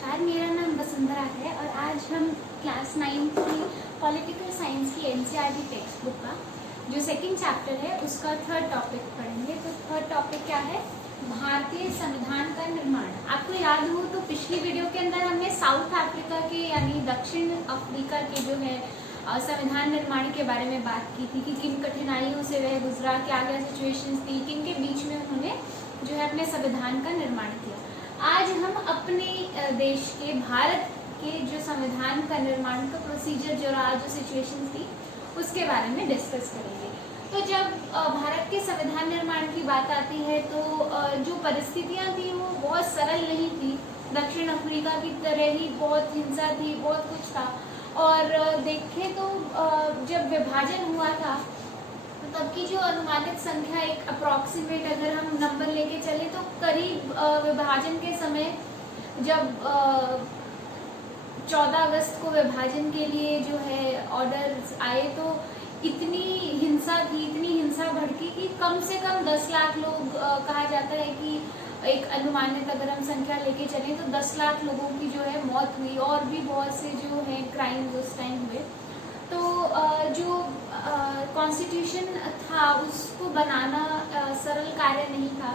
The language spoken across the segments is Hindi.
नमस्कार, मेरा नाम वसुंधरा है और आज हम क्लास 9 की पॉलिटिकल साइंस की एनसीईआरटी टेक्स्ट बुक का जो सेकंड चैप्टर है उसका थर्ड टॉपिक पढ़ेंगे। तो थर्ड टॉपिक क्या है? भारतीय संविधान का निर्माण। आपको याद हो तो पिछली वीडियो के अंदर हमने साउथ अफ्रीका के यानी दक्षिण अफ्रीका के जो है संविधान निर्माण के बारे में बात की थी कि किन कठिनाइयों से वह गुजरा, क्या क्या सिचुएशंस थी, किन के बीच में उन्होंने जो है अपने संविधान का निर्माण किया। आज हम अपने देश के भारत के जो संविधान का निर्माण का प्रोसीजर जो रहा, जो सिचुएशन थी उसके बारे में डिस्कस करेंगे। तो जब भारत के संविधान निर्माण की बात आती है तो जो परिस्थितियां थी वो बहुत सरल नहीं थी। दक्षिण अफ्रीका की तरह ही बहुत हिंसा थी, बहुत कुछ था। और देखें तो जब विभाजन हुआ था तब की जो अनुमानित संख्या, एक अप्रॉक्सीमेट अगर हम नंबर लेके चले तो करीब विभाजन के समय जब 14 अगस्त को विभाजन के लिए जो है ऑर्डर्स आए तो इतनी हिंसा थी, इतनी हिंसा भड़की कि कम से कम 10 लाख लोग, कहा जाता है कि एक अनुमानित अगर हम संख्या लेके चलें तो 10 लाख लोगों की जो है मौत हुई और भी बहुत से जो है क्राइम्स उस टाइम हुए। तो जो कॉन्स्टिट्यूशन था उसको बनाना सरल कार्य नहीं था।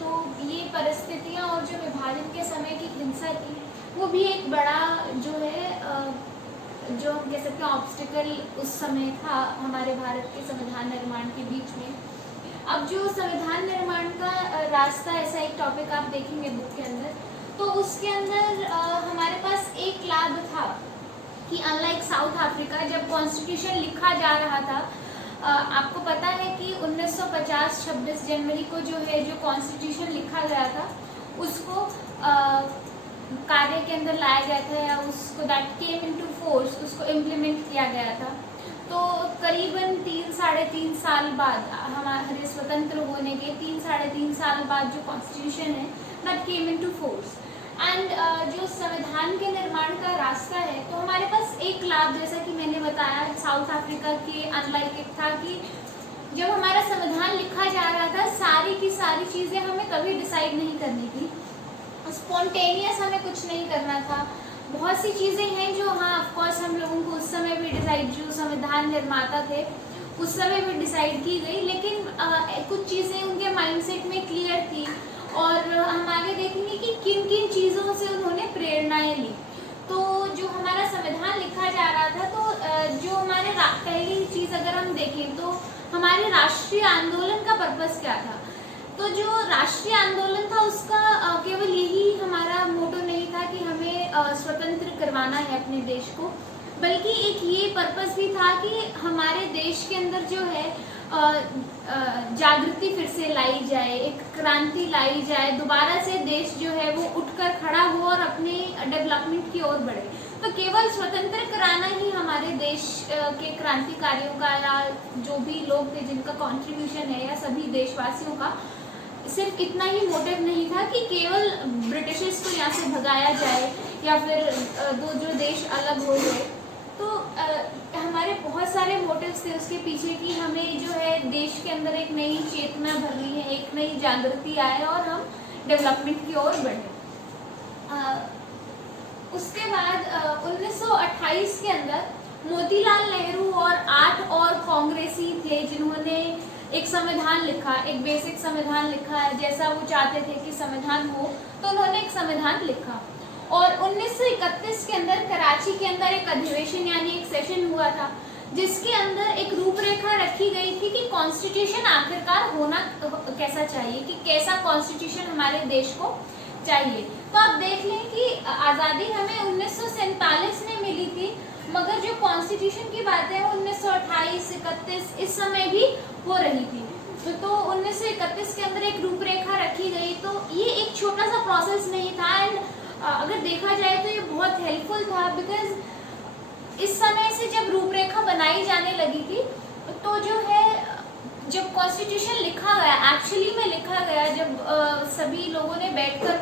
तो ये परिस्थितियाँ और जो विभाजन के समय की हिंसा थी वो भी एक बड़ा जो है जो हम कह सकते हैं ऑब्स्टिकल उस समय था हमारे भारत के संविधान निर्माण के बीच में। अब जो संविधान निर्माण का रास्ता, ऐसा एक टॉपिक आप देखेंगे बुक के अंदर, तो उसके अंदर हमारे पास एक लाभ था कि अनलाइक साउथ अफ्रीका जब कॉन्स्टिट्यूशन लिखा जा रहा था, आपको पता है कि 1950 26 जनवरी को जो है जो कॉन्स्टिट्यूशन लिखा गया था उसको कार्य के अंदर लाया गया था या उसको दैट केम इनटू फोर्स, उसको इम्प्लीमेंट किया गया था। तो करीबन 3-3.5 साल बाद, हमारे स्वतंत्र होने के 3-3.5 साल बाद जो कॉन्स्टिट्यूशन है that came into force. And जो संविधान के निर्माण का रास्ता है तो हमारे पास एक लाभ, जैसा कि मैंने बताया साउथ अफ्रीका के अनलाइक एक था कि जब हमारा संविधान लिखा जा रहा था सारी की सारी चीज़ें हमें कभी डिसाइड नहीं करनी थी, स्पॉन्टेनियस हमें कुछ नहीं करना था। बहुत सी चीज़ें हैं जो हाँ ऑफकोर्स हम लोगों को उस समय भी डिसाइड, जो संविधान निर्माता थे उस समय भी डिसाइड की गई, लेकिन कुछ चीज़ें उनके माइंडसेट में क्लियर थी और हम आगे देखेंगे कि किन किन चीज़ों से उन्होंने प्रेरणाएं ली। तो जो हमारा संविधान लिखा जा रहा था तो जो हमारे पहली चीज़ अगर हम देखें तो हमारे राष्ट्रीय आंदोलन का पर्पस क्या था। तो जो राष्ट्रीय आंदोलन था उसका केवल यही हमारा मोटो नहीं था कि हमें स्वतंत्र करवाना है अपने देश को, बल्कि एक ये पर्पस भी था कि हमारे देश के अंदर जो है जागृति फिर से लाई जाए, एक क्रांति लाई जाए, दोबारा से देश जो है वो उठकर खड़ा हो और अपने डेवलपमेंट की ओर बढ़े। तो केवल स्वतंत्र कराना ही हमारे देश के क्रांतिकारियों का या जो भी लोग थे जिनका कंट्रीब्यूशन है या सभी देशवासियों का सिर्फ इतना ही मोटिव नहीं था कि केवल ब्रिटिशर्स को यहाँ से भगाया जाए या फिर जो देश अलग हो गए। तो हमारे बहुत सारे मोटिव्स थे उसके पीछे कि हमें जो है देश के अंदर एक नई चेतना भरनी है, एक नई जागृति आए और हम डेवलपमेंट की ओर बढ़े। उसके बाद 1928 के अंदर मोतीलाल नेहरू और 8 और कांग्रेसी थे जिन्होंने एक संविधान लिखा, एक बेसिक संविधान लिखा है जैसा वो चाहते थे कि संविधान हो, तो उन्होंने एक संविधान लिखा। और 1931 के अंदर कराची के अंदर एक अधिवेशन यानी एक सेशन हुआ था जिसके अंदर एक रूपरेखा रखी गई थी कि कॉन्स्टिट्यूशन आखिरकार होना कैसा चाहिए, कि कैसा कॉन्स्टिट्यूशन हमारे देश को चाहिए। तो आप देख लें कि आज़ादी हमें 1947 में मिली थी, मगर जो कॉन्स्टिट्यूशन की बातें 1928, 31 इस समय भी हो रही थी। तो 1931 के अंदर एक रूपरेखा रखी गई। तो ये एक छोटा सा प्रोसेस नहीं था एंड अगर देखा जाए तो ये बहुत हेल्पफुल था, बिकॉज इस समय से जब रूपरेखा बनाई जाने लगी थी तो जो है जब कॉन्स्टिट्यूशन लिखा गया, एक्चुअली में लिखा गया, जब सभी लोगों ने बैठकर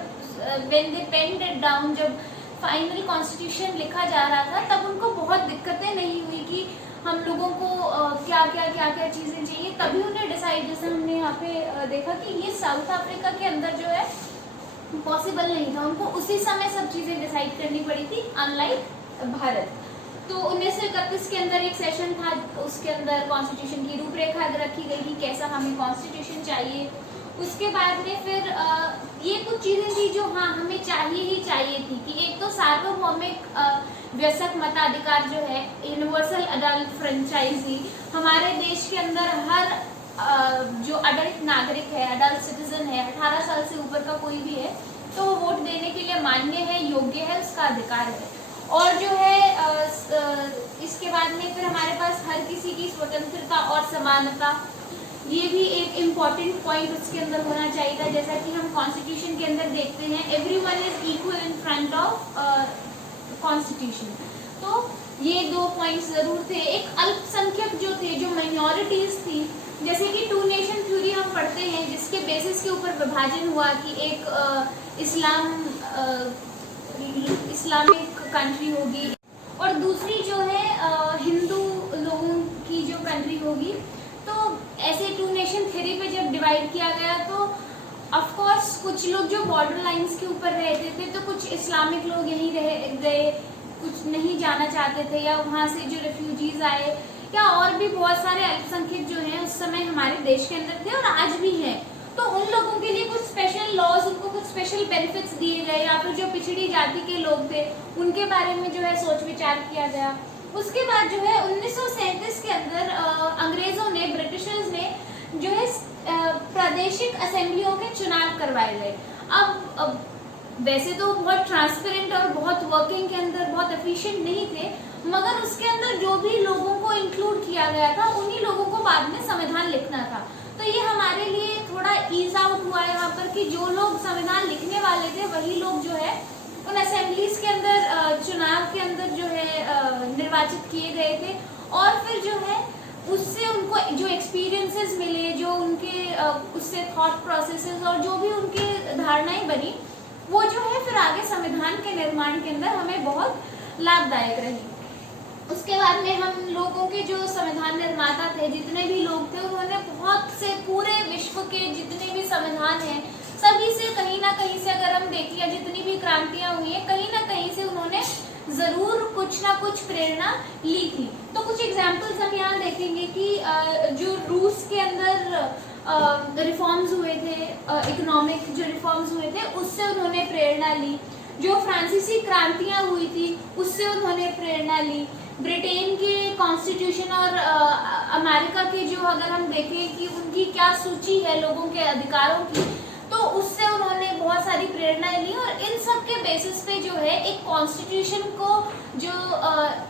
व्हेन दे पेन्ड इट डाउन, जब फाइनल कॉन्स्टिट्यूशन लिखा जा रहा था तब उनको बहुत दिक्कतें नहीं हुई कि हम लोगों को क्या क्या चीज़ें चाहिए। तभी उन्हें डिसाइड, जैसे हमने यहाँ पे देखा कि ये साउथ अफ्रीका के अंदर जो है पॉसिबल नहीं था, उनको उसी समय सब चीज़ें डिसाइड करनी पड़ी थी, अनलाइक भारत। तो 1931 के अंदर एक सेशन था, उसके अंदर कॉन्स्टिट्यूशन की रूपरेखा रखी गई कि कैसा हमें कॉन्स्टिट्यूशन चाहिए। उसके बाद में फिर ये कुछ चीज़ें थी जो हाँ हमें चाहिए ही चाहिए थी कि एक तो सार्वभौमिक वयस्क मताधिकार जो है, यूनिवर्सल अडल्ट फ्रेंचाइजी, हमारे देश के अंदर हर जो अडल्ट नागरिक है, अडल्ट सिटीजन है, 18 साल से ऊपर का कोई भी है तो वो वोट देने के लिए मान्य है, योग्य है, उसका अधिकार है। और जो है इसके बाद में फिर हमारे पास हर किसी की स्वतंत्रता और समानता, ये भी एक इम्पॉर्टेंट पॉइंट उसके अंदर होना चाहिए था। जैसा कि हम कॉन्स्टिट्यूशन के अंदर देखते हैं, everyone is equal in front of constitution. तो ये 2 पॉइंट्स जरूर थे। एक अल्पसंख्यक जो थे, जो माइनॉरिटीज थी, जैसे कि 2 नेशन थ्योरी हम पढ़ते हैं जिसके बेसिस के ऊपर विभाजन हुआ कि एक इस्लामिक कंट्री होगी और दूसरी जो है हिंदू लोगों की जो कंट्री होगी। तो ऐसे 2 नेशन थ्योरी पे जब डिवाइड किया गया तो ऑफ कोर्स कुछ लोग जो बॉर्डर लाइंस के ऊपर रहते थे तो कुछ इस्लामिक लोग यहीं रह गए, कुछ नहीं जाना चाहते थे, या वहाँ से जो रेफ्यूजीज आए, या और भी बहुत सारे अल्पसंख्यक जो हैं उस समय हमारे देश के अंदर थे और आज भी हैं। तो उन लोगों के लिए कुछ स्पेशल लॉज, उनको कुछ स्पेशल बेनिफिट्स दिए गए, या फिर जो पिछड़ी जाति के लोग थे उनके बारे में जो है सोच विचार किया गया। उसके बाद जो है 1937 के अंदर अंग्रेजों ने, ब्रिटिशर्स ने जो है प्रादेशिक असेंबलियों के चुनाव करवाए गए। अब वैसे तो बहुत ट्रांसपेरेंट और बहुत वर्किंग के अंदर बहुत एफिशिएंट नहीं थे, मगर उसके अंदर जो भी लोगों को इंक्लूड किया गया था उन्हीं लोगों को बाद में संविधान लिखना था। तो ये हमारे लिए थोड़ा ईज आउट हुआ यहाँ पर कि जो लोग संविधान लिखने वाले थे वही लोग जो है उन असेंबलीज के अंदर चुनाव के अंदर जो है निर्वाचित किए गए थे। और फिर जो है उससे उनको जो एक्सपीरियंसेस मिले, जो उनके उससे थॉट प्रोसेसेस और जो भी उनकी धारणाएं बनी, वो जो है फिर आगे संविधान के निर्माण के अंदर हमें बहुत लाभदायक रही। उसके बाद में हम लोगों के जो संविधान निर्माता थे, जितने भी लोग थे, उन्होंने बहुत से पूरे विश्व के जितने भी संविधान हैं सभी से कहीं ना कहीं से अगर हम देखें, या जितनी भी क्रांतियां हुई है कहीं ना कहीं से उन्होंने जरूर कुछ ना कुछ प्रेरणा ली थी। तो कुछ एग्जाम्पल्स हम यहाँ देखेंगे कि जो रूस के अंदर रिफॉर्म्स हुए थे, इकोनॉमिक जो रिफॉर्म्स हुए थे उससे उन्होंने प्रेरणा ली। जो फ्रांसीसी क्रांतियां हुई थी उससे उन्होंने प्रेरणा ली। ब्रिटेन के कॉन्स्टिट्यूशन और अमेरिका के जो अगर हम देखें कि उनकी क्या सूची है लोगों के अधिकारों की, तो उससे उन्होंने बहुत सारी प्रेरणाएं ली। और इन सब के बेसिस पे जो है एक कॉन्स्टिट्यूशन को जो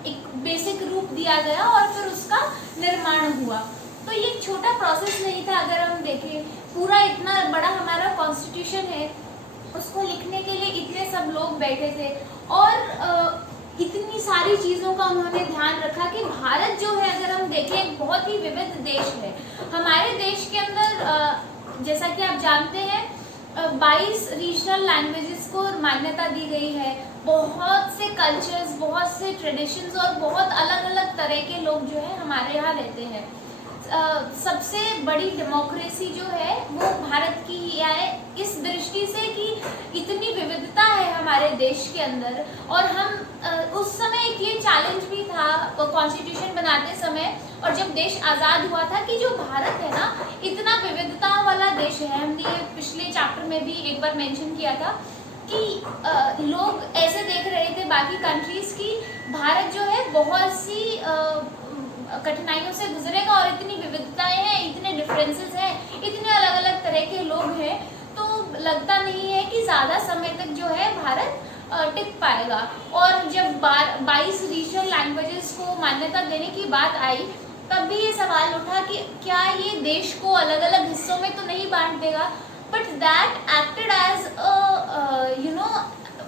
एक बेसिक रूप दिया गया और फिर उसका निर्माण हुआ। तो ये एक छोटा प्रोसेस नहीं था। अगर हम देखें पूरा इतना बड़ा हमारा कॉन्स्टिट्यूशन है, उसको लिखने के लिए इतने सब लोग बैठे थे और इतनी सारी चीज़ों का उन्होंने ध्यान रखा कि भारत जो है अगर हम देखें एक बहुत ही विविध देश है। हमारे देश के अंदर जैसा कि आप जानते हैं 22 रीजनल लैंग्वेजेस को मान्यता दी गई है। बहुत से कल्चर्स, बहुत से ट्रेडिशंस और बहुत अलग अलग तरह के लोग जो है हमारे यहाँ रहते हैं। सबसे बड़ी डेमोक्रेसी जो है वो भारत की ही है, इस दृष्टि से कि इतनी विविधता है हमारे देश के अंदर। और हम उस समय एक ये चैलेंज भी था कॉन्स्टिट्यूशन बनाते समय और जब देश आज़ाद हुआ था कि जो भारत है ना, इतना विविधता वाला देश है। हमने ये पिछले चैप्टर में भी एक बार मेंशन किया था कि लोग ऐसे देख रहे थे बाकी कंट्रीज की भारत जो है बहुत सी कठिनाइयों से गुजरेगा और इतनी विविधताएं हैं, इतने डिफरेंसेस हैं, इतने अलग अलग तरह के लोग हैं, तो लगता नहीं है कि ज़्यादा समय तक जो है भारत टिक पाएगा। और जब 22 रीजनल लैंग्वेजेस को मान्यता देने की बात आई, तब भी ये सवाल उठा कि क्या ये देश को अलग अलग हिस्सों में तो नहीं बांट देगा, but that acted as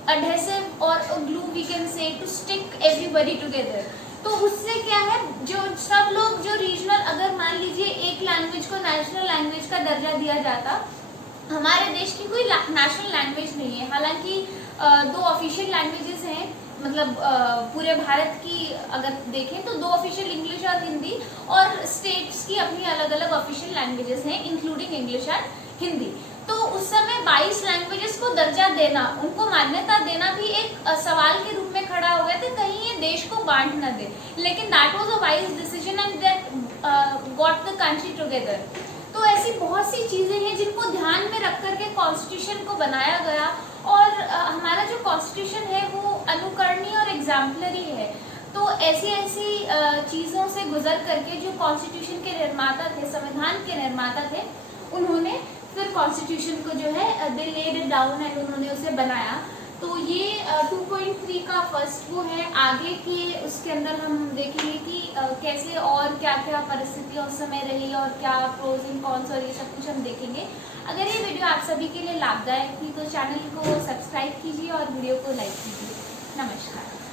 adhesive or a glue we can say to stick everybody together। तो उससे क्या है, जो सब लोग जो रीजनल, अगर मान लीजिए एक लैंग्वेज को नेशनल लैंग्वेज का दर्जा दिया जाता, हमारे देश की कोई नेशनल लैंग्वेज नहीं है। हालांकि 2 ऑफिशियल लैंग्वेजेस हैं, मतलब पूरे भारत की अगर देखें तो 2 ऑफिशियल, इंग्लिश और हिंदी, और स्टेट्स की अपनी अलग अलग ऑफिशियल लैंग्वेजेस हैं इंक्लूडिंग इंग्लिश और हिंदी। तो उस समय 22 लैंग्वेजेस को दर्जा देना, उनको मान्यता देना भी एक सवाल के रूप में खड़ा हो गया था, कहीं ये देश को बांट न दे। लेकिन that was a wise decision and that got the country together. तो ऐसी बहुत सी चीज़ें हैं जिनको ध्यान में रख करके कॉन्स्टिट्यूशन को बनाया गया, और हमारा जो कॉन्स्टिट्यूशन है वो अनुकरणीय और एग्जाम्पलरी है। तो ऐसी ऐसी चीज़ों से गुजर करके जो कॉन्स्टिट्यूशन के निर्माता थे, संविधान के निर्माता थे, उन्होंने फिर कॉन्स्टिट्यूशन को जो है दे लेड इट डाउन एंड उन्होंने उसे बनाया। तो ये 2.3 का फर्स्ट वो है। आगे के उसके अंदर हम देखेंगे कि कैसे और क्या क्या परिस्थितियाँ उस समय रही और क्या प्रोज एंड कॉन्स और ये सब कुछ हम देखेंगे। अगर ये वीडियो आप सभी के लिए लाभदायक थी तो चैनल को सब्सक्राइब कीजिए और वीडियो को लाइक कीजिए। नमस्कार।